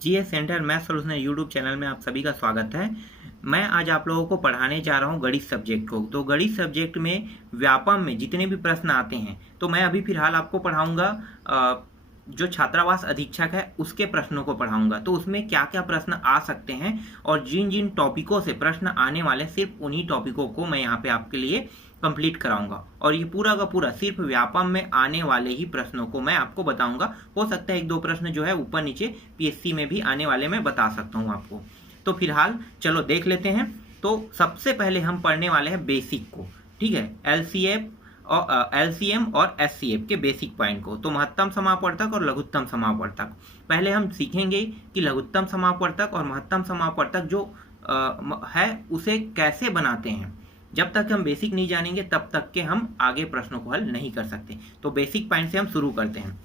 GS centre math solution YouTube channel में आप सभी का स्वागत है। मैं आज आप लोगों को पढ़ाने जा रहा हूं गणित सब्जेक्ट को। तो गणित सब्जेक्ट में व्यापम में जितने भी प्रश्न आते हैं तो मैं अभी फिलहाल आपको पढ़ाऊंगा जो छात्रावास अधीक्षक है उसके प्रश्नों को पढ़ाऊंगा। तो उसमें क्या क्या प्रश्न आ सकते हैं और जिन जिन टॉपिकों से प्रश्न आने वाले सिर्फ उन्हीं टॉपिकों को मैं यहाँ पे आपके लिए कंप्लीट कराऊंगा। और ये पूरा का पूरा सिर्फ व्यापम में आने वाले ही प्रश्नों को मैं आपको बताऊंगा। हो सकता है एक दो प्रश्न जो है ऊपर नीचे पीएससी में भी आने वाले मैं बता सकता हूँ आपको। तो फिलहाल चलो देख लेते हैं। तो सबसे पहले हम पढ़ने वाले हैं बेसिक को, ठीक है, एलसीएम और एचसीएफ के बेसिक पॉइंट को। तो महत्तम समापवर्तक और लघुत्तम समापवर्तक पहले हम सीखेंगे कि लघुत्तम समापवर्तक और महत्तम समापवर्तक जो है उसे कैसे बनाते हैं। जब तक हम बेसिक नहीं जानेंगे तब तक के हम आगे प्रश्नों को हल नहीं कर सकते। तो बेसिक पॉइंट से हम शुरू करते हैं।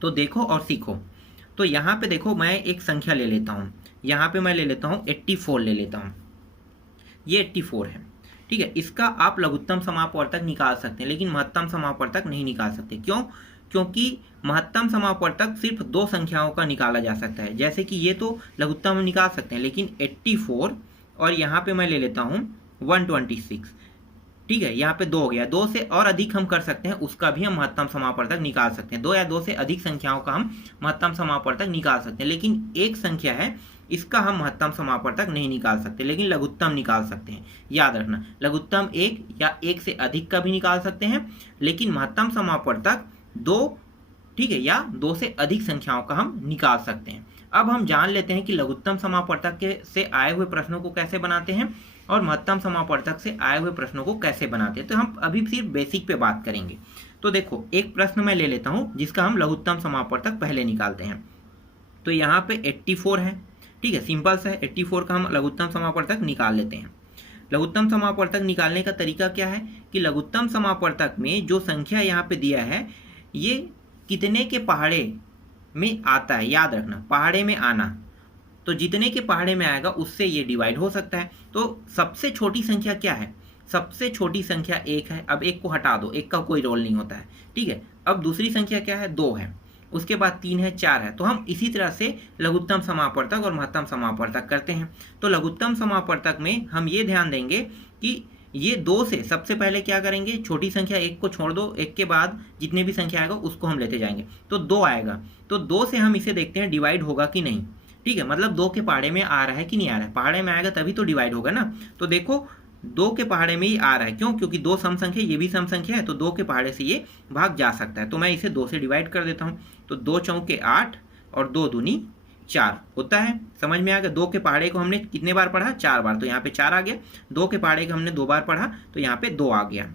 तो देखो और सीखो। तो यहाँ पे देखो मैं एक संख्या ले लेता हूँ, यहाँ पे मैं ले लेता हूँ 84 ले लेता हूँ। ये 84 है, ठीक है। इसका आप लघुत्तम समापवर्तक निकाल सकते हैं लेकिन महत्तम समापवर्तक नहीं निकाल सकते। क्यों? क्योंकि महत्तम समापवर्तक सिर्फ दो संख्याओं का निकाला जा सकता है। जैसे कि ये तो लघुत्तम निकाल सकते हैं लेकिन 84 और यहाँ पे मैं ले लेता हूँ 126, ठीक है। यहाँ पे 2 हो गया। 2 से और अधिक हम कर सकते हैं, उसका भी हम महत्तम समापवर्तक निकाल सकते हैं। 2 या 2 से अधिक संख्याओं का हम महत्तम समापवर्तक निकाल सकते हैं। लेकिन एक संख्या है इसका हम महत्तम समापवर्तक नहीं निकाल सकते लेकिन लघुत्तम निकाल सकते हैं। याद रखना, लघुत्तम 1 या 1 से अधिक का भी निकाल सकते हैं लेकिन महत्तम समापवर्तक 2, ठीक है, या 2 से अधिक संख्याओं का हम निकाल सकते हैं। अब हम जान लेते हैं कि लघुत्तम समापवर्तक से आए हुए प्रश्नों को कैसे बनाते हैं और महत्तम समापवर्तक से आए हुए प्रश्नों को कैसे बनाते हैं। तो हम अभी सिर्फ बेसिक पे बात करेंगे। तो देखो एक प्रश्न मैं ले लेता हूं जिसका हम लघुत्तम समापवर्तक पहले निकालते हैं। तो यहाँ पे 84 है, ठीक है, सिंपल सा है। 84 का हम लघुत्तम समापवर्तक निकाल लेते हैं। लघुत्तम समापवर्तक निकालने का तरीका क्या है कि लघुत्तम समापवर्तक में जो संख्या यहाँ पे दिया है ये कितने के पहाड़े में आता है। याद रखना, पहाड़े में आना, तो जितने के पहाड़े में आएगा उससे ये डिवाइड हो सकता है। तो सबसे छोटी संख्या क्या है? सबसे छोटी संख्या 1 है। अब 1 को हटा दो, 1 का कोई रोल नहीं होता है, ठीक है। अब दूसरी संख्या क्या है? 2 है। उसके बाद 3 है, 4 है। तो हम इसी तरह से लघुत्तम समापवर्तक और महत्तम समापवर्तक करते हैं। तो लघुत्तम समापवर्तक में हम ये ध्यान देंगे कि ये 2 से सबसे पहले क्या करेंगे, छोटी संख्या 1 को छोड़ दो, 1 के बाद जितने भी संख्या आएगा उसको हम लेते जाएंगे। तो 2 आएगा, तो 2 से हम इसे देखते हैं डिवाइड होगा कि नहीं, ठीक है। मतलब 2 के पहाड़े में आ रहा है कि नहीं आ रहा है। पहाड़े में आएगा तभी तो डिवाइड होगा ना। तो देखो 2 के पहाड़े में ही आ रहा है। क्यों? क्योंकि 2 सम संख्या, ये भी सम संख्या है, तो 2 के पहाड़े से ये भाग जा सकता है। तो मैं इसे 2 से डिवाइड कर देता हूँ। तो 2 चौके 8 और 2 दूनी 4 होता है। समझ में आ गया? 2 के पहाड़े को हमने कितने बार पढ़ा? 4 बार, तो यहाँ पे 4 आ गया। 2 के पहाड़े को हमने 2 बार पढ़ा तो यहाँ पे 2 आ गया।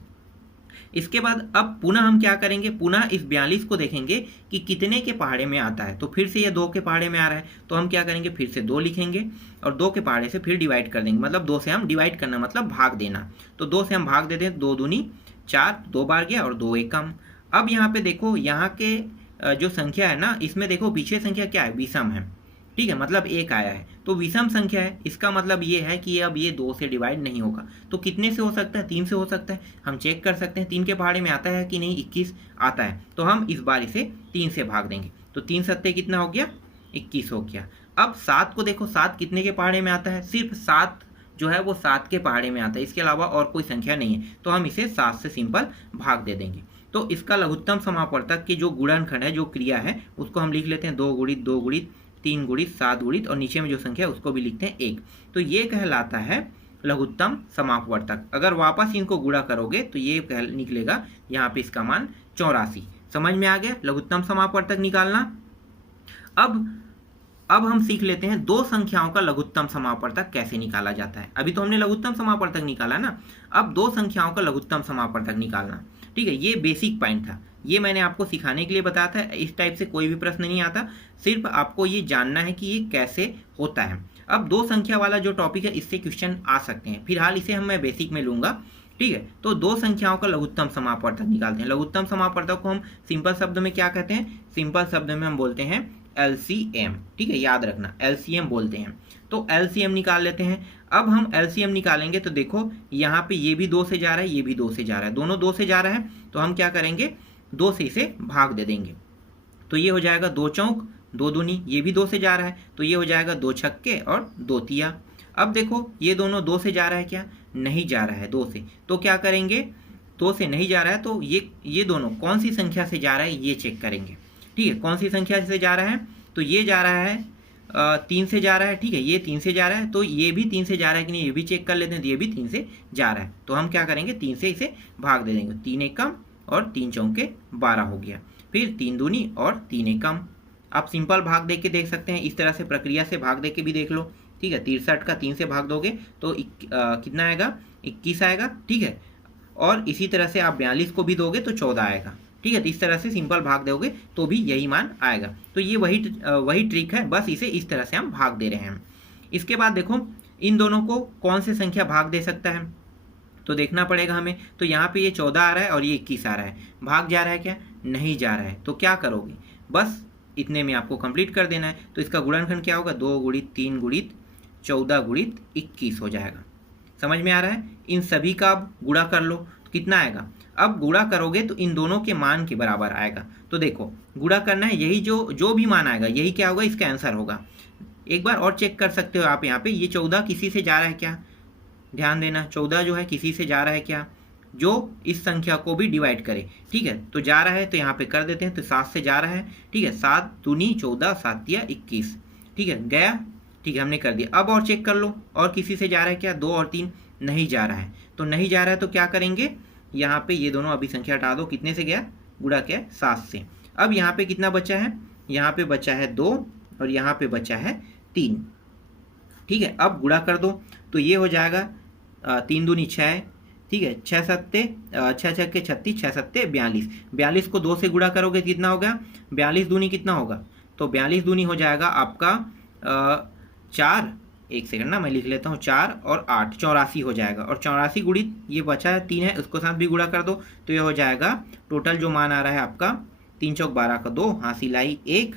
इसके बाद अब पुनः हम क्या करेंगे, पुनः इस 42 को देखेंगे कि कितने के पहाड़े में आता है। तो फिर से ये 2 के पहाड़े में आ रहा है, तो हम क्या करेंगे, फिर से 2 लिखेंगे और 2 के पहाड़े से फिर डिवाइड कर देंगे। मतलब 2 से हम डिवाइड करना मतलब भाग देना। तो 2 से हम भाग देते हैं, 2 दूनी 4, 2 बार गया और 2 एक कम। अब यहाँ पे देखो, यहाँ के जो संख्या है ना, इसमें देखो पीछे संख्या क्या है, विषम है, ठीक है, मतलब 1 आया है। तो विषम संख्या है, इसका मतलब ये है कि अब ये 2 से डिवाइड नहीं होगा। तो कितने से हो सकता है? 3 से हो सकता है। हम चेक कर सकते हैं 3 के पहाड़े में आता है कि नहीं। 21 आता है, तो हम इस बार इसे 3 से भाग देंगे। तो 3 सत्ते कितना हो गया? 21 हो गया। अब 7 को देखो, 7 कितने के पहाड़े में आता है? सिर्फ 7 जो है वो 7 के पहाड़े में आता है, इसके अलावा और कोई संख्या नहीं है। तो हम इसे 7 से सिंपल भाग दे देंगे। तो इसका लघुत्तम समापवर्तक की जो गुणनखंड है, जो क्रिया है, उसको हम लिख लेते हैं 2 गुणित 2 गुणित 3 गुणित 7 गुणित, और नीचे में जो संख्या है उसको भी लिखते हैं 1। तो ये कहलाता है लघुत्तम समापवर्तक। अगर वापस इनको गुणा करोगे तो ये निकलेगा यहाँ पे इसका मान 84। समझ में आ गया लघुत्तम समापवर्तक निकालना। अब हम सीख लेते हैं दो संख्याओं का लघुत्तम समापवर्तक कैसे निकाला जाता है। अभी तो हमने लघुत्तम समापवर्तक निकाला ना, अब दो संख्याओं का लघुत्तम समापवर्तक निकालना, ठीक है। ये बेसिक पॉइंट था, ये मैंने आपको सिखाने के लिए बताया था। इस टाइप से कोई भी प्रश्न नहीं आता, सिर्फ आपको ये जानना है कि ये कैसे होता है। अब दो संख्या वाला जो टॉपिक है इससे क्वेश्चन आ सकते हैं। फिलहाल इसे मैं बेसिक में लूंगा, ठीक है। तो दो संख्याओं का लघुत्तम समापवर्तक निकालते हैं। लघुत्तम समापवर्तक को हम सिंपल शब्द में क्या कहते हैं? सिंपल शब्द में हम बोलते हैं LCM, ठीक है, याद रखना LCM बोलते हैं। तो LCM निकाल लेते हैं। अब हम LCM निकालेंगे तो देखो यहाँ पे ये भी 2 से जा रहा है, ये भी 2 से जा रहा है, दोनों 2 से जा रहा है। तो हम क्या करेंगे, 2 से इसे भाग दे देंगे। तो ये हो जाएगा 2 चौक दो दूनी, ये भी 2 से जा रहा है, तो ये हो जाएगा 2 छक्के और 2 तिया। अब देखो ये दोनों 2 से जा रहा है क्या? नहीं जा रहा है 2 से, तो क्या करेंगे? 2 से नहीं जा रहा है तो ये दोनों कौन सी संख्या से जा रहा है ये चेक करेंगे। ठीक है, कौन सी संख्या से जा रहा है? तो ये जा रहा है 3 से जा रहा है। ठीक है, ये 3 से जा रहा है, तो ये भी 3 से जा रहा है कि नहीं ये भी चेक कर लेते हैं। तो ये भी 3 से जा रहा है, तो हम क्या करेंगे? 3 से इसे भाग दे देंगे। 3 एकम और 3 चौके 12 हो गया। फिर 3 दूनी और 3 एकम। आप सिंपल भाग दे के देख सकते हैं, इस तरह से प्रक्रिया से भाग दे के भी देख लो। ठीक है, 63 का 3 से भाग दोगे तो कितना आएगा? 21 आएगा। ठीक है, और इसी तरह से आप 42 को भी दोगे तो 14 आएगा। ठीक है, तो इस तरह से सिंपल भाग दोगे तो भी यही मान आएगा। तो ये वही ट्रिक है, बस इसे इस तरह से हम भाग दे रहे हैं। इसके बाद देखो इन दोनों को कौन से संख्या भाग दे सकता है, तो देखना पड़ेगा हमें। तो यहाँ पे ये 14 आ रहा है और ये 21 आ रहा है, भाग जा रहा है क्या? नहीं जा रहा है। तो क्या करोगे? बस इतने में आपको कंप्लीट कर देना है। तो इसका गुणनखंड क्या होगा? 2 गुणित 3 गुणित 14 गुणित 21 हो जाएगा। समझ में आ रहा है? इन सभी का अब गुणा कर लो, तो कितना आएगा? अब गुणा करोगे तो इन दोनों के मान के बराबर आएगा। तो देखो गुणा करना है, यही जो भी मान आएगा यही क्या होगा? इसका आंसर होगा। एक बार और चेक कर सकते हो आप यहाँ पे, ये 14 किसी से जा रहा है क्या? ध्यान देना, 14 जो है किसी से जा रहा है क्या? जो इस संख्या को भी डिवाइड करे। ठीक है, तो जा रहा है तो यहाँ पे कर देते हैं। तो 7 से जा रहा है। ठीक है, 7 दूनी 14, 7 तिया 21। ठीक है, गया। ठीक है, हमने कर दिया। अब और चेक कर लो, और किसी से जा रहा है क्या? 2 और 3 नहीं जा रहा है। तो नहीं जा रहा है तो क्या करेंगे? यहाँ पे ये दोनों अभी संख्या हटा दो। कितने से गया? गुणा क्या? 7 से। अब यहाँ पे कितना बचा है? यहाँ पे बचा है 2 और यहाँ पे बचा है 3। ठीक है, अब गुणा कर दो तो ये हो जाएगा 3 दूनी 6। ठीक है, 6 सत्ते 6 छक्के 36, 6 सत्ते 42। 42 को 2 से गुणा करोगे कितना होगा? 42 दूनी कितना होगा? तो 42 दूनी हो जाएगा आपका 4, एक सेकंड ना मैं लिख लेता हूँ, 4 और 8 84 हो जाएगा। और 84 गुणित ये बचा है 3 है, उसको साथ भी गुणा कर दो तो ये हो जाएगा टोटल जो मान आ रहा है आपका 3 चौक 12 का 2, हासिल आई 1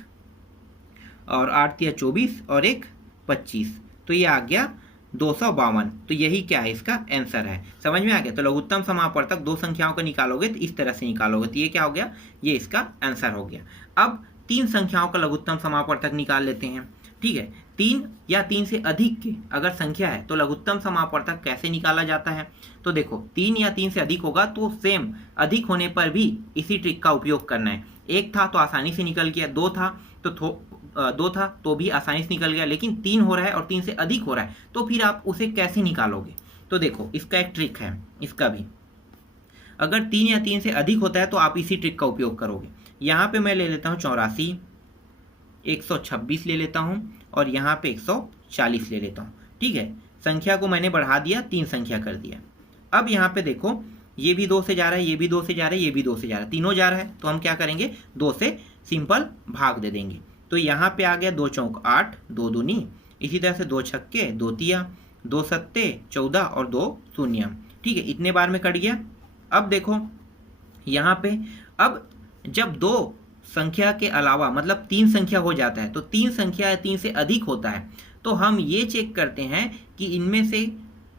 और 8 तिया 24 और 1 25। तो ये आ गया 252। तो यही क्या है? इसका आंसर है। समझ में आ गया? तो लघुत्तम समापवर्तक दो संख्याओं का निकालोगे तो इस तरह से निकालोगे, तो ये क्या हो गया? ये इसका आंसर हो गया। अब 3 संख्याओं का लघुत्तम समापवर्तक निकाल लेते हैं। ठीक है, 3 या 3 से अधिक के अगर संख्या है तो लघुत्तम समापवर्तक कैसे निकाला जाता है? तो देखो 3 या 3 से अधिक होगा तो सेम अधिक होने पर भी इसी ट्रिक का उपयोग करना है। 1 था तो आसानी से निकल गया, 2 था तो 2 था तो भी आसानी से निकल गया, लेकिन 3 हो रहा है और 3 से अधिक हो रहा है तो फिर आप उसे कैसे निकालोगे? तो देखो इसका एक ट्रिक है। इसका भी अगर 3 या 3 से अधिक होता है तो आप इसी ट्रिक का उपयोग करोगे। यहाँ पे मैं ले लेता हूँ 84, 126 ले लेता हूँ और यहाँ पे 140 ले लेता हूँ। ठीक है, संख्या को मैंने बढ़ा दिया, 3 संख्या कर दिया। अब यहाँ पे देखो ये भी 2 से जा रहा है, ये भी 2 से जा रहा है, ये भी 2 से जा रहा है, तीनों जा रहा है। तो हम क्या करेंगे? 2 से सिंपल भाग दे देंगे। तो यहाँ पे आ गया 2 चौक 8, 2 दूनी, इसी तरह से 2 छक्के 2 तिया, 2 सत्ते 14 और 2 शून्य। ठीक है, इतने बार में कट गया। अब देखो यहाँ पे अब जब 2 संख्या के अलावा मतलब 3 संख्या हो जाता है तो 3 संख्या या 3 से अधिक होता है तो हम ये चेक करते हैं कि इनमें से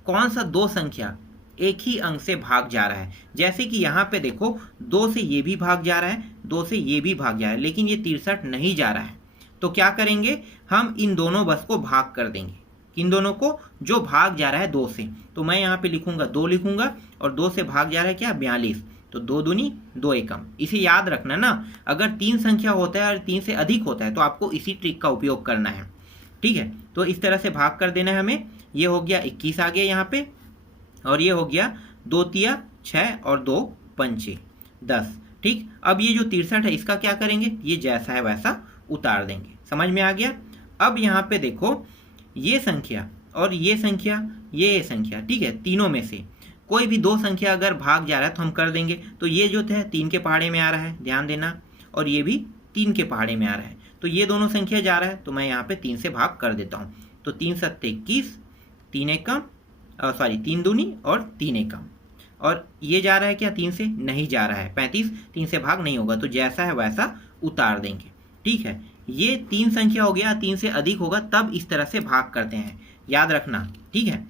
कौन सा 2 संख्या एक ही अंक से भाग जा रहा है। जैसे कि यहाँ पे देखो 2 से ये भी भाग जा रहा है, 2 से ये भी भाग जा रहा है, लेकिन ये 63 नहीं जा रहा है। तो क्या करेंगे? हम इन दोनों बस को भाग कर देंगे। इन दोनों को जो भाग जा रहा है 2 से, तो मैं यहाँ पे लिखूंगा 2 लिखूंगा और 2 से भाग जा रहा है क्या? 42। तो 2 दूनी 2 एकम। इसे याद रखना ना, अगर 3 संख्या होता है और 3 से अधिक होता है तो आपको इसी ट्रिक का उपयोग करना है। ठीक है, तो इस तरह से भाग कर देना है हमें। ये हो गया 21 आ गया यहाँ पे, और ये हो गया 2 तिया 6 और 2 पंचे 10। ठीक, अब ये जो 63 है इसका क्या करेंगे? ये जैसा है वैसा उतार देंगे। समझ में आ गया? अब यहाँ पे देखो ये संख्या और ये संख्या, ये संख्या, ठीक है, तीनों में से कोई भी 2 संख्या अगर भाग जा रहा है तो हम कर देंगे। तो ये जो है 3 के पहाड़े में आ रहा है, ध्यान देना, और ये भी 3 के पहाड़े में आ रहा है। तो ये दोनों संख्या जा रहा है तो मैं यहाँ पे 3 से भाग कर देता हूँ। तो 3 सत्ते 21, 3 एकम 3 दूनी और 3 एकम। और ये जा रहा है क्या? 3 से नहीं जा रहा है, 35 3 से भाग नहीं होगा, तो जैसा है वैसा उतार देंगे। ठीक है, ये 3 संख्या हो गया, 3 से अधिक होगा तब इस तरह से भाग करते हैं, याद रखना। ठीक है,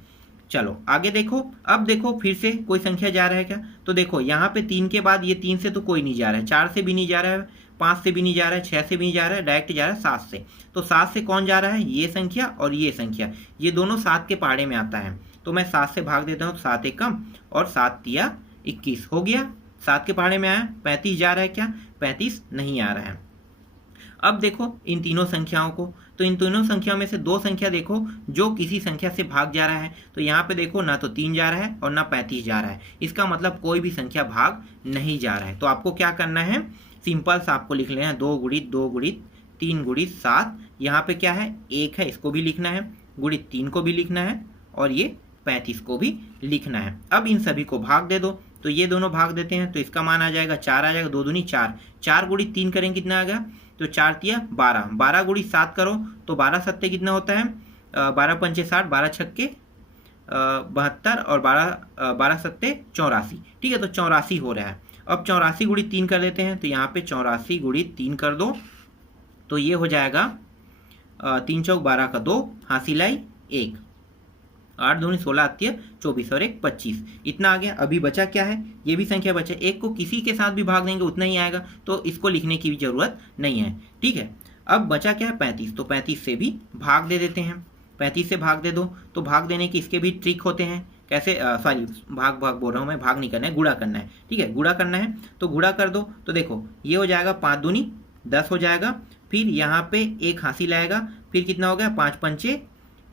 चलो आगे देखो। अब देखो फिर से कोई संख्या जा रहा है क्या? तो देखो यहाँ पे 3 के बाद ये 3 से तो कोई नहीं जा रहा है, 4 से भी नहीं जा रहा है, 5 से भी नहीं जा रहा है, 6 से भी नहीं जा रहा है, डायरेक्ट जा रहा है 7 से। तो 7 से कौन जा रहा है? ये संख्या और ये संख्या, ये दोनों 7 के पहाड़े में आता है। तो मैं 7 से भाग देता हूँ, 7 एकम और 7 तिया 21 हो गया। 7 के पहाड़े में आया। 35 जा रहा है क्या? 35 नहीं आ रहा है। अब देखो इन तीनों संख्याओं को, तो इन तीनों संख्याओं में से दो संख्या देखो जो किसी संख्या से भाग जा रहा है। तो यहाँ पे देखो ना तो 3 जा रहा है और ना 35 जा रहा है, इसका मतलब कोई भी संख्या भाग नहीं जा रहा है। तो आपको क्या करना है? सिंपल सा आपको लिख लेना है 2 गुणित 2 गुणित 3 गुणित 7। यहाँ पे क्या है? 1 है, इसको भी लिखना है, गुणित 3 को भी लिखना है और ये 35 को भी लिखना है। अब इन सभी को भाग दे दो, तो ये दोनों भाग देते हैं तो इसका मान आ जाएगा 4 आ जाएगा। 2 दूनी 4, 4 गुणित 3 करेंगे कितना आ गया? तो 4 तिया 12, 12 गुणित 7 करो तो 12 सत्ते कितना होता है? 12 पंचे 60, 12 छक्के 72 और 12 सत्ते 84। ठीक है, तो 84 हो रहा है। अब 84 गुणित 3 कर लेते हैं, तो यहाँ पे 84 गुणित 3 कर दो तो ये हो जाएगा 3 चौक 12 का 2, हासिल आई 1, 8 दूनी 16 आती है 24 और 1 25, इतना आ गया। अभी बचा क्या है? ये भी संख्या बचा, एक को किसी के साथ भी भाग देंगे उतना ही आएगा, तो इसको लिखने की भी जरूरत नहीं है। ठीक है, अब बचा क्या है? 35, तो 35 से भी भाग दे देते हैं। 35 से भाग दे दो, तो भाग देने के इसके भी ट्रिक होते हैं। कैसे? सॉरी, भाग बोल रहा हूँ मैं, भाग नहीं करना है, गुणा करना है। ठीक है, गुणा करना है तो गुणा कर दो। तो देखो ये हो जाएगा 5 दूनी 10 हो जाएगा, फिर यहाँ पे 1 हासिल आएगा, फिर कितना हो गया? 5 पंचे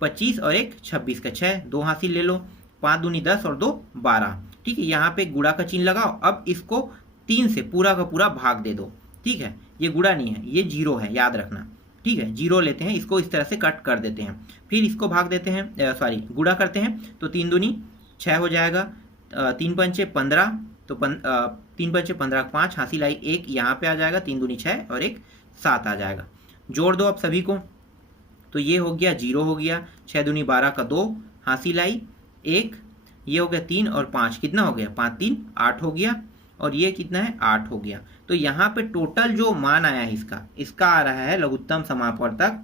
25 और 1 26 का 6, 2 हासिल ले लो, 5 दूनी 10 और 2 12। ठीक है, यहाँ पे गुणा का चिन्ह लगाओ। अब इसको 3 से पूरा का पूरा भाग दे दो। ठीक है, ये गुणा नहीं है, ये 0 है, याद रखना। ठीक है, 0 लेते हैं, इसको इस तरह से कट कर देते हैं, फिर इसको भाग देते हैं, सॉरी गुणा करते हैं। तो 3 दूनी 6 हो जाएगा, 3 पंचे 15, तो 3 पंचे 15 5 हासिल आई 1, यहाँ पे आ जाएगा 3 दूनी 6 और 1 7 आ जाएगा। जोड़ दो अब सभी को, तो ये हो गया 0 हो गया, 6 दूनी 12 का 2 हासिल आई 1, ये हो गया 3 और 5 कितना हो गया? 5 3 8 हो गया, और ये कितना है? 8 हो गया। तो यहाँ पे टोटल जो मान आया है इसका आ रहा है लघुत्तम समापवर्तक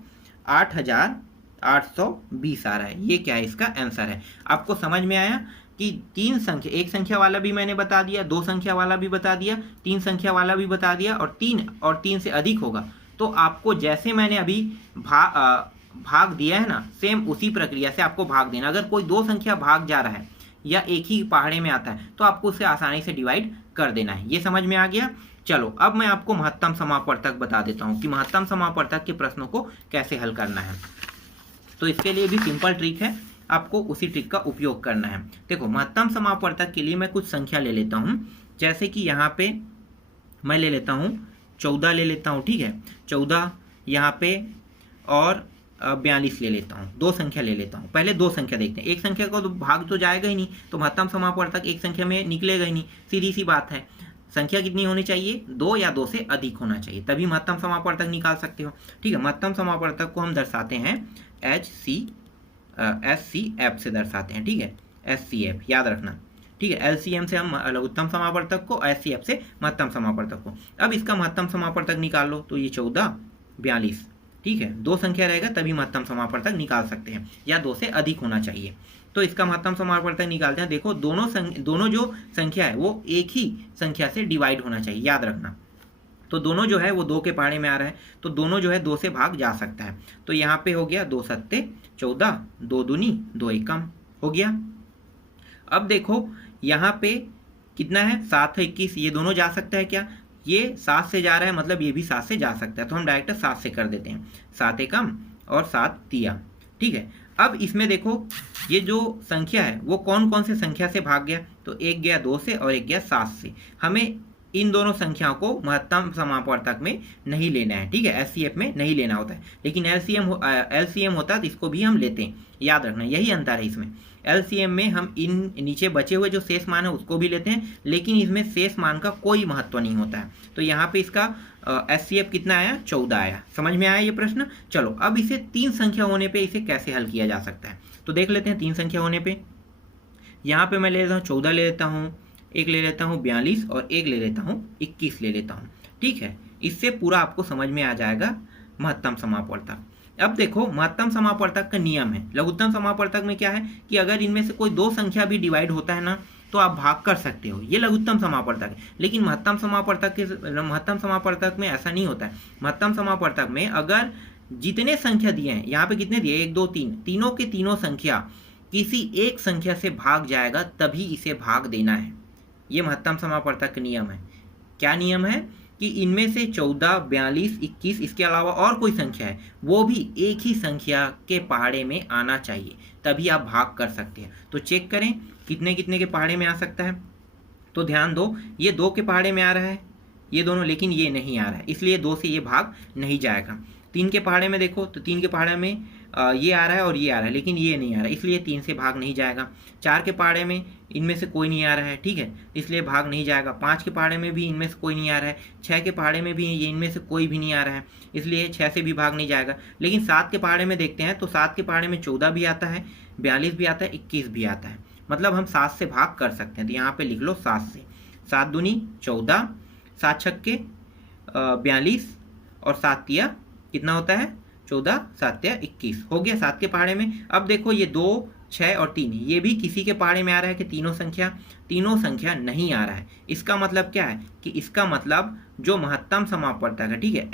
8820 आ रहा है। ये क्या है? इसका आंसर है। आपको समझ में आया कि 3 संख्या, एक संख्या वाला भी मैंने बता दिया, 2 संख्या वाला भी बता दिया, 3 संख्या वाला भी बता दिया, और 3 से अधिक होगा तो आपको जैसे मैंने अभी भाग दिया है ना, सेम उसी प्रक्रिया से आपको भाग देना। अगर कोई 2 संख्या भाग जा रहा है या एक ही पहाड़े में आता है तो आपको उसे आसानी से डिवाइड कर देना है। ये समझ में आ गया? चलो अब मैं आपको महत्तम समापवर्तक बता देता हूँ कि महत्तम समापवर्तक के प्रश्नों को कैसे हल करना है। तो इसके लिए भी सिंपल ट्रिक है, आपको उसी ट्रिक का उपयोग करना है। देखो महत्तम समापवर्तक के लिए मैं कुछ संख्या ले लेता हूँ, जैसे कि यहाँ पे मैं ले लेता हूँ 14 ले लेता हूँ। ठीक है, 14 यहाँ पे और 42 ले लेता हूँ, 2 संख्या ले लेता हूँ। पहले 2 संख्या देखते हैं, एक संख्या को तो भाग तो जाएगा ही नहीं, तो महत्तम समापवर्तक एक संख्या में निकलेगा ही नहीं, सीधी सी बात है। संख्या कितनी होनी चाहिए? 2 या 2 से अधिक होना चाहिए, तभी महत्तम समापवर्तक निकाल सकते हो। ठीक है, महत्तम समापवर्तक को हम दर्शाते हैं HCF से दर्शाते हैं। ठीक है, HCF याद रखना। ठीक है, LCM से हम लघुत्तम समापवर्तक को, HCF से महत्तम समापवर्तक को। अब इसका महत्तम समापवर्तक निकाल लो, तो ये 14 42। ठीक है, 2 संख्या रहेगा तभी महत्तम समापवर्तक निकाल सकते हैं, या 2 से अधिक होना चाहिए। तो इसका महत्तम समापवर्तक निकालते हैं। देखो दोनों जो संख्या है वो एक ही संख्या से डिवाइड होना चाहिए, याद रखना। तो दोनों जो है वो 2 के पहाड़े में आ रहा है, तो दोनों जो है 2 से भाग जा सकता है। तो यहाँ पे हो गया 2 सत्ते 14, 2 दूनी 2 एकम हो गया। अब देखो यहाँ पे कितना है? 7 है 21, ये दोनों जा सकता है क्या? ये 7 से जा रहा है, मतलब ये भी 7 से जा सकता है, तो हम डायरेक्ट 7 से कर देते हैं, 7 एकम और 7 तिया। ठीक है, अब इसमें देखो ये जो संख्या है वो कौन कौन से संख्या से भाग गया? तो एक गया 2 से और एक गया 7 से। हमें इन दोनों संख्याओं को महत्तम समापवर्तक में नहीं लेना है। ठीक है, HCF में नहीं लेना होता है, लेकिन LCM होता है तो इसको भी हम लेते हैं, याद रखना, यही अंतर है इसमें। LCM में हम इन नीचे बचे हुए जो शेष मान है उसको भी लेते हैं, लेकिन इसमें शेष मान का कोई महत्व नहीं होता है। तो यहाँ पे इसका HCF कितना आया? 14 आया। समझ में आया ये प्रश्न? चलो अब इसे 3 संख्या होने पे इसे कैसे हल किया जा सकता है, तो देख लेते हैं। 3 संख्या होने पे यहाँ पे मैं ले लेता हूँ 14 ले लेता हूँ, एक ले लेता हूँ 42 और एक ले लेता हूँ 21 ले लेता हूँ। ठीक है, इससे पूरा आपको समझ में आ जाएगा महत्तम समापवर्तक। अब देखो महत्तम समापवर्तक का नियम है। लघुत्तम समापवर्तक में क्या है कि अगर इनमें से कोई 2 संख्या भी डिवाइड होता है ना, तो आप भाग कर सकते हो, ये लघुत्तम समापवर्तक है। लेकिन महत्तम समापवर्तक में ऐसा नहीं होता है। महत्तम समापवर्तक में अगर जितने संख्या दिए हैं, यहाँ पे कितने दिए, 1 2 3, तीनों के तीनों संख्या किसी एक संख्या से भाग जाएगा तभी इसे भाग देना है। ये महत्तम समापवर्तक का नियम है। क्या नियम है कि इनमें से 14, 42, 21 इसके अलावा और कोई संख्या है वो भी एक ही संख्या के पहाड़े में आना चाहिए, तभी आप भाग कर सकते हैं। तो चेक करें कितने कितने के पहाड़े में आ सकता है। तो ध्यान दो, ये 2 के पहाड़े में आ रहा है ये दोनों, लेकिन ये नहीं आ रहा है, इसलिए 2 से ये भाग नहीं जाएगा। 3 के पहाड़े में देखो तो 3 के पहाड़े में ये आ रहा है और ये आ रहा है, लेकिन ये नहीं आ रहा है, इसलिए 3 से भाग नहीं जाएगा। 4 के पहाड़े में इनमें से कोई नहीं आ रहा है, ठीक है, इसलिए भाग नहीं जाएगा। 5 के पहाड़े में भी इनमें से कोई नहीं आ रहा है। 6 के पहाड़े में भी ये इनमें से कोई भी नहीं आ रहा है, इसलिए 6 से भी भाग नहीं जाएगा। लेकिन 7 के पहाड़े में देखते हैं तो 7 के पहाड़े में 14 भी आता है, 42 भी आता है, 21 भी आता है, मतलब हम 7 से भाग कर सकते हैं। तो यहाँ पे लिख लो 7 से। 7 दूनी 14, 7 छक्के 42 और 7 तिया कितना होता है 14, 7 तिया 21 हो गया 7 के पहाड़े में। अब देखो ये 2, 6 और 3 ये भी किसी के पहाड़े में आ रहा है कि तीनों संख्या नहीं आ रहा है। इसका मतलब क्या है कि इसका मतलब जो महत्तम समापवर्तक है, ठीक है,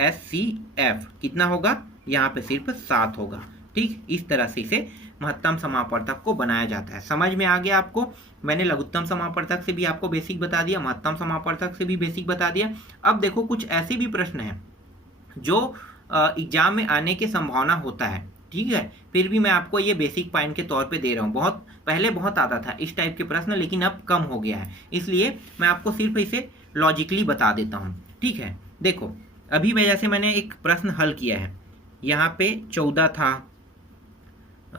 SCF कितना होगा, यहाँ पे सिर्फ 7 होगा। ठीक, इस तरह से इसे महत्तम समापवर्तक को बनाया जाता है। समझ में आ गया आपको? मैंने लघुत्तम समापवर्तक से भी आपको बेसिक बता दिया, महत्तम समापवर्तक से भी बेसिक बता दिया। अब देखो कुछ ऐसे भी प्रश्न हैं जो एग्जाम में आने की संभावना होता है, ठीक है, फिर भी मैं आपको ये बेसिक पॉइंट के तौर पे दे रहा हूँ। पहले बहुत आता था इस टाइप के प्रश्न, लेकिन अब कम हो गया है, इसलिए मैं आपको सिर्फ इसे लॉजिकली बता देता हूँ। ठीक है, देखो अभी जैसे मैंने एक प्रश्न हल किया है, यहाँ पे 14 था,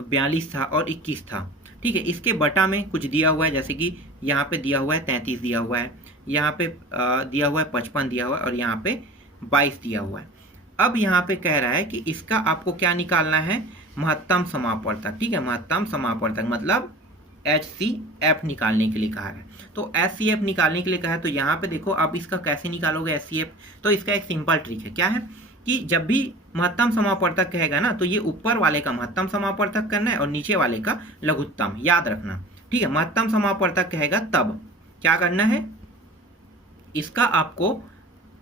42 था और 21 था, ठीक है, इसके बटा में कुछ दिया हुआ है, जैसे कि यहाँ पे दिया हुआ है 33 दिया हुआ है, यहाँ पे दिया हुआ है 55 दिया हुआ है और यहाँ पे 22 दिया हुआ है। अब यहाँ पे कह रहा है कि इसका आपको क्या निकालना है, महत्तम समापवर्तक। ठीक है, महत्तम समापवर्तक मतलब HCF निकालने के लिए कहा है। तो HCF निकालने के लिए कहा है, तो यहाँ पे देखो आप इसका कैसे निकालोगे HCF। तो इसका एक सिंपल ट्रिक है, क्या है कि जब भी महत्तम समापवर्तक कहेगा ना, तो ये ऊपर वाले का महत्तम समापवर्तक करना है और नीचे वाले का लघुत्तम, याद रखना। ठीक है, महत्तम समापवर्तक कहेगा तब क्या करना है, इसका आपको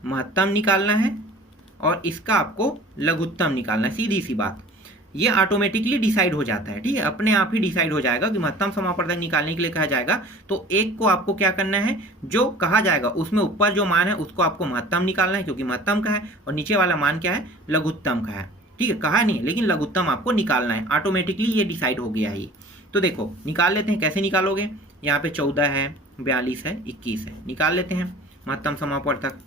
महत्तम निकालना है और इसका आपको लघुत्तम निकालना है, सीधी सी बात। ये ऑटोमेटिकली डिसाइड हो जाता है, ठीक है, अपने आप ही डिसाइड हो जाएगा कि महत्तम समापवर्तक निकालने के लिए कहा जाएगा तो एक को आपको क्या करना है, जो कहा जाएगा उसमें ऊपर जो मान है उसको आपको महत्तम निकालना है, क्योंकि महत्तम का है, और नीचे वाला मान क्या है, लघुत्तम का है। ठीक है, कहा नहीं है लेकिन लघुत्तम आपको निकालना है, ऑटोमेटिकली ये डिसाइड हो गया है ये। तो देखो निकाल लेते हैं, कैसे निकालोगे, यहाँ पे 14 है, 42 है, 21 है, निकाल लेते हैं महत्तम समापवर्तक।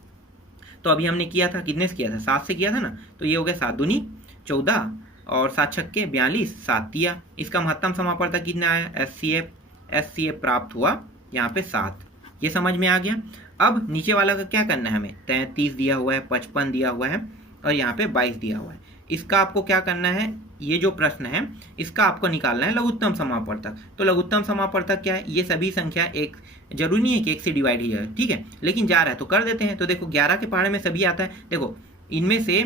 तो अभी हमने किया था, कितने से किया था, 7 से किया था ना, तो ये हो गया 7 दूनी 14 और 7 छक्के 42, 7 तिया। इसका महत्तम समापवर्तक कितना आया, SCF प्राप्त हुआ यहाँ पे 7। ये समझ में आ गया। अब नीचे वाला का क्या करना है हमें, 33 दिया हुआ है, 55 दिया हुआ है और यहाँ पे 22 दिया हुआ है। इसका आपको क्या करना है, ये जो प्रश्न है इसका आपको निकालना है लघुत्तम समापवर्तक। तो लघुत्तम समापवर्तक क्या है, ये सभी संख्या एक, जरूरी नहीं है कि 1 से डिवाइड ही है, ठीक है, लेकिन जा रहा है तो कर देते हैं। तो देखो 11 के पहाड़े में सभी आता है, देखो इनमें से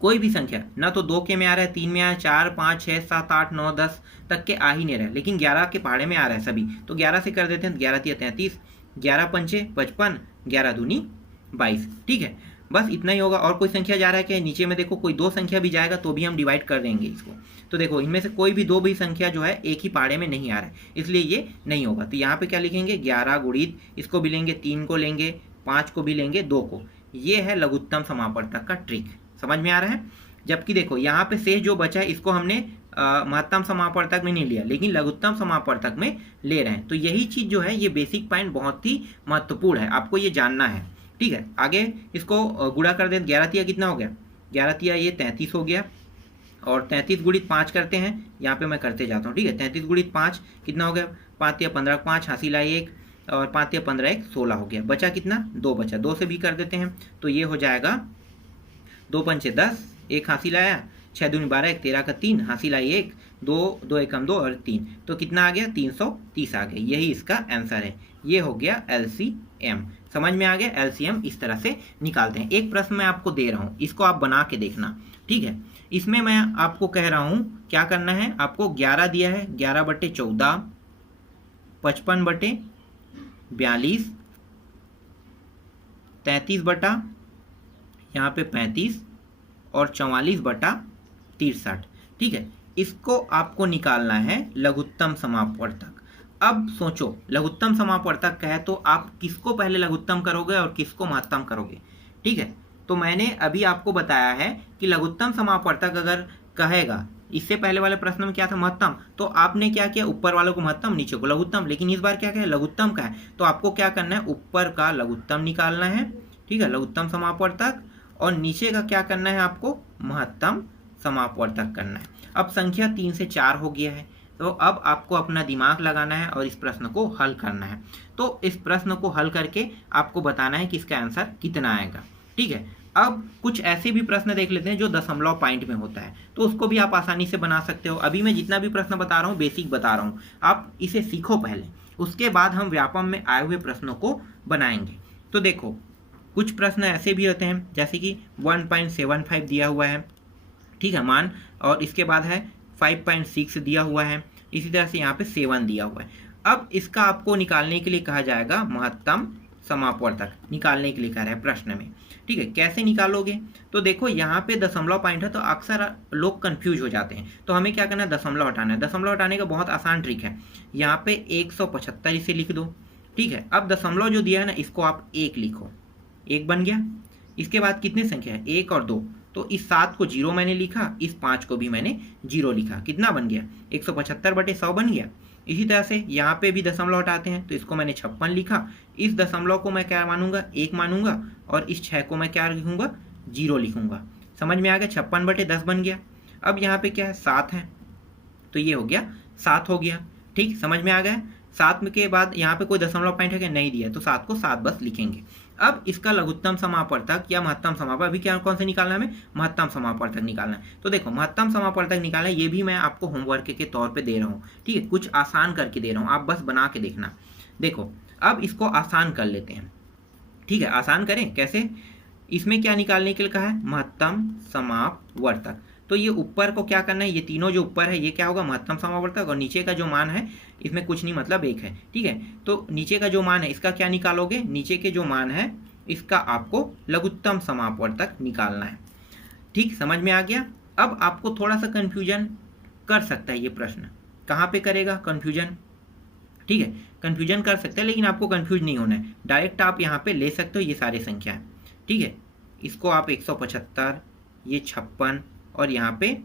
कोई भी संख्या ना तो 2 के में आ रहा है, 3 में आ रहा है, 4, 5, 6, 7, 8, 9, 10 तक के आ ही नहीं रहा है, लेकिन 11 के पहाड़े में आ रहा है सभी, तो 11 से कर देते हैं। 11 तिया 33, 11 पंचे 55, 11 दूनी 22। ठीक है, बस इतना ही होगा। और कोई संख्या जा रहा है क्या, नीचे में देखो कोई 2 संख्या भी जाएगा तो भी हम डिवाइड कर देंगे इसको। तो देखो इनमें से कोई भी 2 भी संख्या जो है एक ही पहाड़े में नहीं आ रहा है, इसलिए ये नहीं होगा। तो यहाँ पे क्या लिखेंगे, 11 गुणित इसको भी लेंगे, 3 को लेंगे, 5 को भी लेंगे, 2 को। ये है लघुत्तम समापवर्तक का ट्रिक, समझ में आ रहा है। जबकि देखो यहाँ पे शेष जो बचा है इसको हमने महत्तम समापवर्तक में नहीं लिया, लेकिन लघुत्तम समापवर्तक में ले रहे हैं। तो यही चीज जो है, ये बेसिक पॉइंट बहुत ही महत्वपूर्ण है, आपको ये जानना है। ठीक है, आगे इसको गुणा कर दें, 11 तिया कितना हो गया, 11 तिया ये 33 हो गया, और 33 गुणित 5 करते हैं, यहाँ पे मैं करते जाता हूँ। ठीक है, 33 गुणित 5 कितना हो गया, 5 तिया 15, 5 हासिल आई 1 और 5 तिया 15, 1 16 हो गया। बचा कितना, 2 बचा, 2 से भी कर देते हैं, तो ये हो जाएगा 2 पंचे 10, 1 हासिल आया, 6 दूनी 12, 1 13 का 3 हासिल आई 1, 2 एकम 2 और 3, तो कितना आ गया, 330 आ गया। यही इसका आंसर है, ये हो गया LCM। समझ में आ गया, LCM इस तरह से निकालते हैं। एक प्रश्न मैं आपको दे रहा हूँ, इसको आप बना के देखना। ठीक है, इसमें मैं आपको कह रहा हूँ क्या करना है, आपको 11 दिया है, 11/14 55/42, 33 यहाँ पे 35 और 44/63। ठीक है, इसको आपको निकालना है लघुत्तम समापवर्तक। अब सोचो, लघुत्तम समापवर्तक का है तो आप किसको पहले लघुत्तम करोगे और किसको महत्तम करोगे। ठीक है, तो मैंने अभी आपको बताया है कि लघुत्तम समापवर्तक अगर कहेगा, इससे पहले वाले प्रश्न में क्या था, महत्तम, तो आपने क्या किया, ऊपर वालों को महत्तम, नीचे को लघुत्तम। लेकिन इस बार क्या है, लघुत्तम का है, तो आपको क्या करना है, ऊपर का लघुत्तम निकालना है। ठीक है, लघुत्तम समापवर्तक, और नीचे का क्या करना है, आपको महत्तम समापवर्तक करना है। अब संख्या 3 से 4 हो गया है, तो अब आपको अपना दिमाग लगाना है और इस प्रश्न को हल करना है। तो इस प्रश्न को हल करके आपको बताना है कि इसका आंसर कितना आएगा। ठीक है, अब कुछ ऐसे भी प्रश्न देख लेते हैं जो दशमलव पॉइंट में होता है, तो उसको भी आप आसानी से बना सकते हो। अभी मैं जितना भी प्रश्न बता रहा हूँ बेसिक बता रहा हूँ, आप इसे सीखो पहले, उसके बाद हम व्यापम में आए हुए प्रश्नों को बनाएंगे। तो देखो, कुछ प्रश्न ऐसे भी होते हैं जैसे कि 1.75 दिया हुआ है, ठीक है, मान, और इसके बाद है 5.6 दिया हुआ है, इसी तरह से यहाँ पे 7 दिया हुआ है। अब इसका आपको निकालने के लिए कहा जाएगा महत्तम समापवर्तक, निकालने के लिए कह रहा है प्रश्न में। ठीक है, कैसे निकालोगे, तो देखो यहाँ पे दशमलव पॉइंट है तो अक्सर लोग कंफ्यूज हो जाते हैं, तो हमें क्या करना है, दशमलव हटाना है। दशमलव हटाने का बहुत आसान ट्रिक है, यहाँ पे 175 इसे लिख दो। ठीक है, अब दशमलव जो दिया है ना, इसको आप 1 लिखो, 1 बन गया। इसके बाद कितनी संख्या है, 1 और 2, तो इस 7 को 0 मैंने लिखा, इस 5 को भी मैंने 0 लिखा, कितना बन गया, 175/100 बन गया। इसी तरह से यहाँ पे भी दशमलव हटाते हैं, तो इसको मैंने 56 लिखा, इस दशमलव को मैं क्या मानूंगा, 1 मानूंगा, और इस 6 को मैं क्या लिखूंगा, 0 लिखूंगा। समझ में आ गया, 56/10 बन गया। अब यहाँ पे क्या है, 7 है, तो ये हो गया 7 हो गया। ठीक, समझ में आ गया। 7 के बाद यहाँ पे कोई दशमलव पॉइंट है क्या, नहीं दिया, तो 7 को 7 बस लिखेंगे। अब इसका लघुत्तम समापवर्तक या महत्तम समापवर्तक, अभी क्या कौन से निकालना है, हमें महत्तम समापवर्तक निकालना है। तो देखो, महत्तम समापवर्तक निकालना है, ये भी मैं आपको होमवर्क के तौर पे दे रहा हूँ। ठीक है, कुछ आसान करके दे रहा हूँ, आप बस बना के देखना। देखो, अब इसको आसान कर लेते हैं। ठीक है, आसान करें कैसे, इसमें क्या निकालने के लिए कहा है, महत्तम समापवर्तक। तो ये ऊपर को क्या करना है, ये तीनों जो ऊपर है ये क्या होगा, महत्तम समापवर्तक, और नीचे का जो मान है इसमें कुछ नहीं, मतलब 1 है। ठीक है, तो नीचे का जो मान है इसका क्या निकालोगे, नीचे के जो मान है इसका आपको लघुत्तम समापवर्तक निकालना है। ठीक, समझ में आ गया। अब आपको थोड़ा सा कन्फ्यूजन कर सकता है ये प्रश्न, कहाँ पे करेगा कन्फ्यूजन। ठीक है, कन्फ्यूजन कर सकते हैं, लेकिन आपको कन्फ्यूज नहीं होना है, डायरेक्ट आप यहाँ पे ले सकते हो ये सारे संख्या है। ठीक है, इसको आप 175, ये 56, और यहाँ पे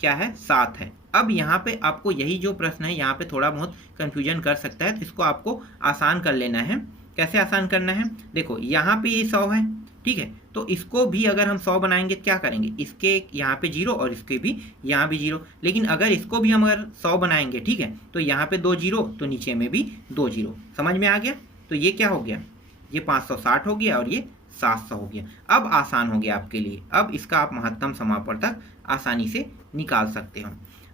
क्या है, 7 है। अब यहाँ पे आपको यही जो प्रश्न है यहाँ पे थोड़ा बहुत कंफ्यूजन कर सकता है, तो इसको आपको आसान कर लेना है। कैसे आसान करना है, देखो यहाँ पे ये 100 है, ठीक है, तो इसको भी अगर हम 100 बनाएंगे क्या करेंगे, इसके यहाँ पे 0 और इसके भी यहाँ भी 0, लेकिन अगर इसको भी हम अगर 100 बनाएंगे, ठीक है, तो यहाँ पे 2 0, तो नीचे में भी 2 0। समझ में आ गया। तो ये क्या हो गया, ये 560 हो गया और ये 700 हो गया। अब आसान हो गया आपके लिए, अब इसका आप महत्तम समापवर्तक आसानी से निकाल सकते हो।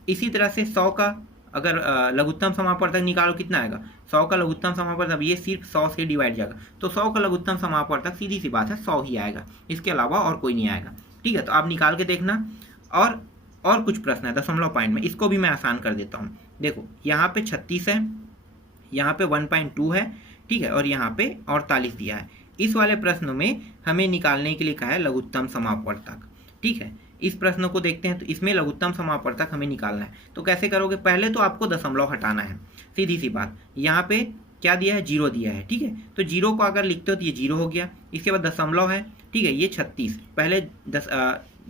इसी तरह से 100 का अगर लघुत्तम समापवर्तक निकालो, कितना आएगा, 100 का लघुत्तम समापवर्तक, अब ये सिर्फ 100 से डिवाइड जाएगा, तो 100 का लघुत्तम समापवर्तक सीधी सी बात है 100 ही आएगा, इसके अलावा और कोई नहीं आएगा। ठीक है, तो आप निकाल के देखना। और कुछ प्रश्न है दशमलव पॉइंट में, इसको भी मैं आसान कर देता हूँ। देखो, यहाँ पे 36 है, यहाँ पे 1.2 है, ठीक है, और यहाँ पे 48 दिया है। इस वाले प्रश्न में हमें निकालने के लिए कहा है लघुत्तम समापवर्तक। ठीक है, इस प्रश्न को देखते हैं, तो इसमें लघुत्तम समापवर्तक हमें निकालना है। तो कैसे करोगे, पहले तो आपको दशमलव हटाना है, सीधी सी बात। यहाँ पे क्या दिया है, 0 दिया है, ठीक है, तो 0 को अगर लिखते हो तो ये 0 हो गया। इसके बाद दशमलव है, ठीक है, ये 36, पहले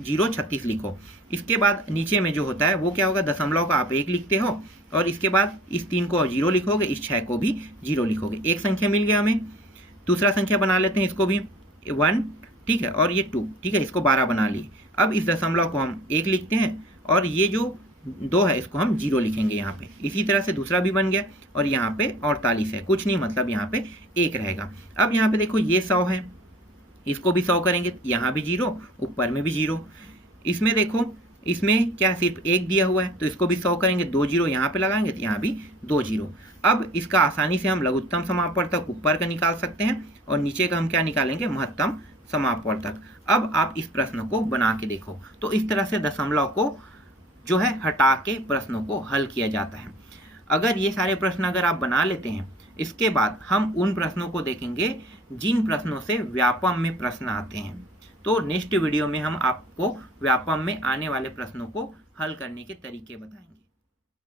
0 36 लिखो। इसके बाद नीचे में जो होता है वो क्या होगा, दशमलव का आप 1 लिखते हो, और इसके बाद इस 3 को 0 लिखोगे, इस 6 को भी 0 लिखोगे। एक संख्या मिल गया हमें। दूसरा संख्या बना लेते हैं, इसको भी 1, ठीक है, और ये 2, ठीक है, इसको 12 बना लिए। अब इस दशमलव को हम 1 लिखते हैं, और ये जो 2 है इसको हम 0 लिखेंगे यहाँ पे। इसी तरह से दूसरा भी बन गया, और यहाँ पे 48 है, कुछ नहीं, मतलब यहाँ पे 1 रहेगा। अब यहाँ पे देखो, ये 100 है, इसको भी 100 करेंगे, यहाँ भी 0, ऊपर में भी 0। इसमें देखो, इसमें क्या सिर्फ 1 दिया हुआ है, तो इसको भी 100 करेंगे, 2 0 यहाँ पे लगाएंगे तो यहाँ भी 2 0। अब इसका आसानी से हम लघुत्तम समापवर्तक ऊपर का निकाल सकते हैं, और नीचे का हम क्या निकालेंगे, महत्तम समापवर्तक। अब आप इस प्रश्न को बना के देखो, तो इस तरह से दशमलव को जो है हटा के प्रश्नों को हल किया जाता है। अगर ये सारे प्रश्न अगर आप बना लेते हैं, इसके बाद हम उन प्रश्नों को देखेंगे जिन प्रश्नों से व्यापम में प्रश्न आते हैं। तो नेक्स्ट वीडियो में हम आपको व्यापम में आने वाले प्रश्नों को हल करने के तरीके बताएंगे।